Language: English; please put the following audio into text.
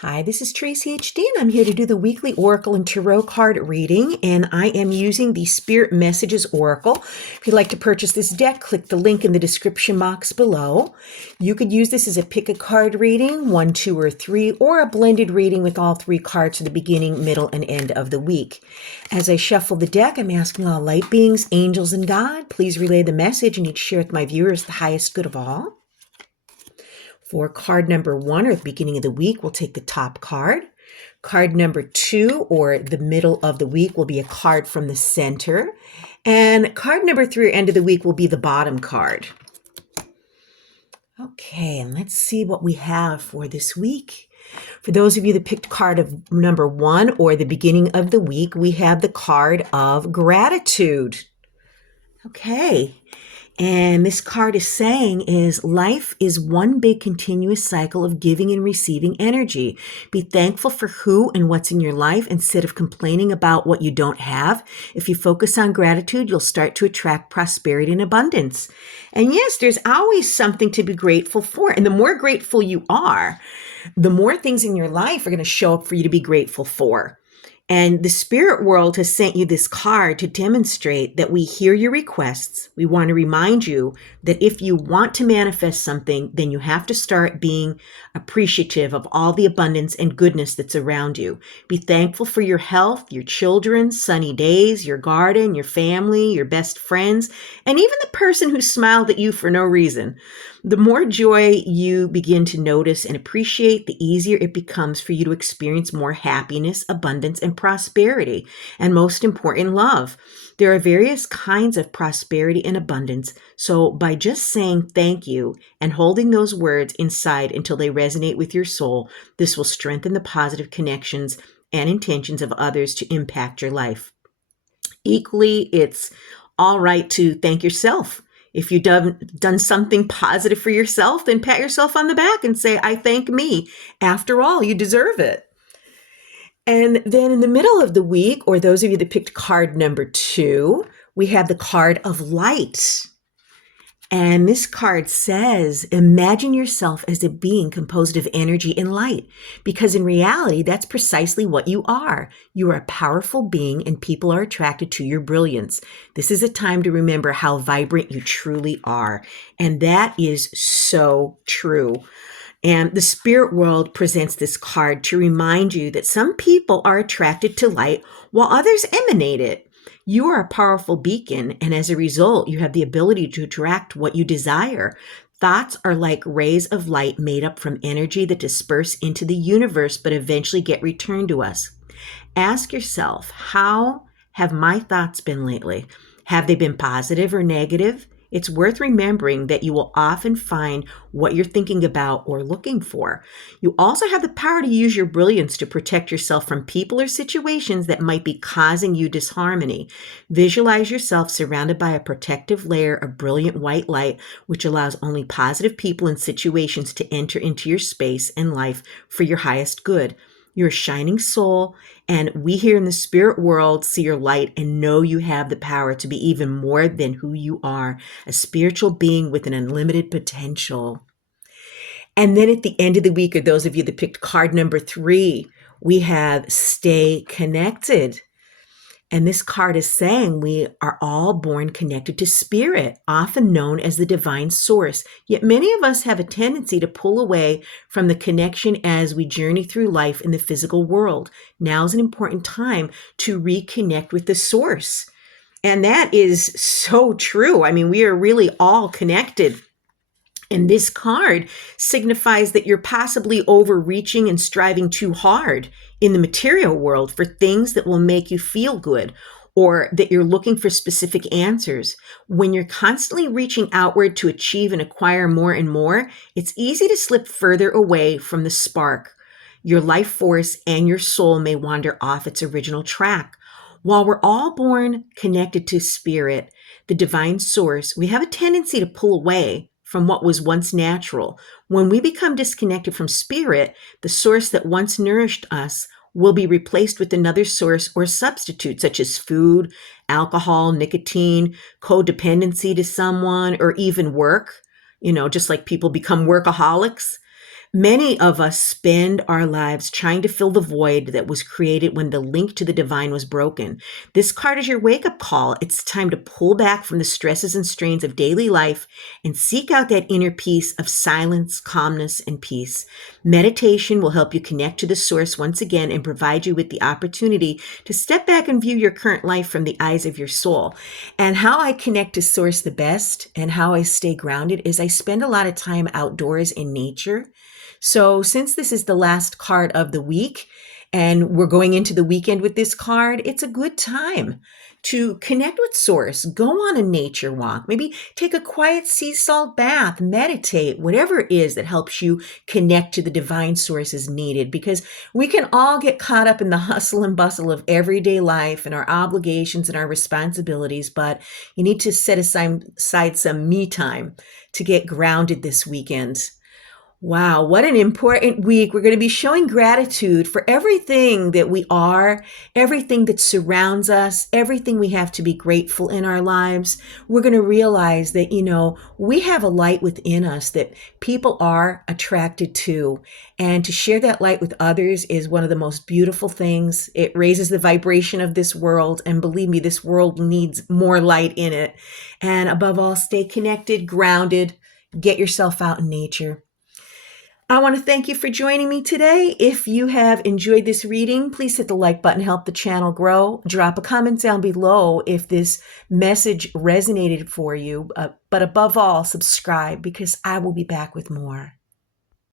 Hi, this is Tracy HD, and I'm here to do the weekly Oracle and Tarot card reading, and I am using the Spirit Messages Oracle. If you'd like to purchase this deck, click the link in the description box below. You could use this as a pick a card reading, 1, 2, or 3, or a blended reading with all 3 cards for the beginning, middle, and end of the week. As I shuffle the deck, I'm asking all light beings, angels, and God, please relay the message and each share with my viewers the highest good of all. For card number 1, or the beginning of the week, we'll take the top card. Card number 2, or the middle of the week, will be a card from the center. And card number 3, or end of the week, will be the bottom card. Okay, and let's see what we have for this week. For those of you that picked card of number 1, or the beginning of the week, we have the card of gratitude. Okay. And this card is saying is life is one big continuous cycle of giving and receiving energy. Be thankful for who and what's in your life instead of complaining about what you don't have. If you focus on gratitude, you'll start to attract prosperity and abundance. And yes, there's always something to be grateful for. And the more grateful you are, the more things in your life are going to show up for you to be grateful for. And the spirit world has sent you this card to demonstrate that we hear your requests. We want to remind you that if you want to manifest something, then you have to start being appreciative of all the abundance and goodness that's around you. Be thankful for your health, your children, sunny days, your garden, your family, your best friends, and even the person who smiled at you for no reason. The more joy you begin to notice and appreciate, the easier it becomes for you to experience more happiness, abundance, and prosperity, and most important, love. There are various kinds of prosperity and abundance, so by just saying thank you and holding those words inside until they resonate with your soul, this will strengthen the positive connections and intentions of others to impact your life. Equally, it's all right to thank yourself. If you've done something positive for yourself, then pat yourself on the back and say, I thank me. After all, you deserve it. And then in the middle of the week, or those of you that picked card number 2, we have the card of light. And this card says, imagine yourself as a being composed of energy and light, because in reality, that's precisely what you are. You are a powerful being and people are attracted to your brilliance. This is a time to remember how vibrant you truly are. And that is so true. And the spirit world presents this card to remind you that some people are attracted to light while others emanate it. You are a powerful beacon, and as a result, you have the ability to attract what you desire. Thoughts are like rays of light made up from energy that disperse into the universe but eventually get returned to us. Ask yourself, how have my thoughts been lately? Have they been positive or negative? It's worth remembering that you will often find what you're thinking about or looking for. You also have the power to use your brilliance to protect yourself from people or situations that might be causing you disharmony. Visualize yourself surrounded by a protective layer of brilliant white light, which allows only positive people and situations to enter into your space and life for your highest good. You're a shining soul, and we here in the spirit world see your light and know you have the power to be even more than who you are, a spiritual being with an unlimited potential. And then at the end of the week, or those of you that picked card number 3, we have stay connected. And this card is saying we are all born connected to spirit, often known as the divine source. Yet many of us have a tendency to pull away from the connection as we journey through life in the physical world. Now is an important time to reconnect with the source. And that is so true. I mean, we are really all connected. And this card signifies that you're possibly overreaching and striving too hard in the material world for things that will make you feel good, or that you're looking for specific answers. When you're constantly reaching outward to achieve and acquire more and more, it's easy to slip further away from the spark. Your life force and your soul may wander off its original track. While we're all born connected to spirit, the divine source, we have a tendency to pull away from what was once natural. When we become disconnected from spirit, the source that once nourished us will be replaced with another source or substitute, such as food, alcohol, nicotine, codependency to someone, or even work, just like people become workaholics. Many of us spend our lives trying to fill the void that was created when the link to the divine was broken. This card is your wake up call. It's time to pull back from the stresses and strains of daily life and seek out that inner peace of silence, calmness, and peace. Meditation will help you connect to the source once again and provide you with the opportunity to step back and view your current life from the eyes of your soul. And how I connect to source the best and how I stay grounded is I spend a lot of time outdoors in nature. So, since this is the last card of the week and we're going into the weekend with this card, it's a good time to connect with Source. Go on a nature walk, maybe take a quiet sea salt bath, meditate, whatever it is that helps you connect to the divine source is needed, because we can all get caught up in the hustle and bustle of everyday life and our obligations and our responsibilities, but you need to set aside some me time to get grounded this weekend. Wow, what an important week. We're going to be showing gratitude for everything that we are, everything that surrounds us, everything we have to be grateful in our lives. We're going to realize that, we have a light within us that people are attracted to. And to share that light with others is one of the most beautiful things. It raises the vibration of this world. And believe me, this world needs more light in it. And above all, stay connected, grounded, get yourself out in nature. I want to thank you for joining me today. If you have enjoyed this reading, please hit the like button, help the channel grow. Drop a comment down below if this message resonated for you. But above all, subscribe, because I will be back with more.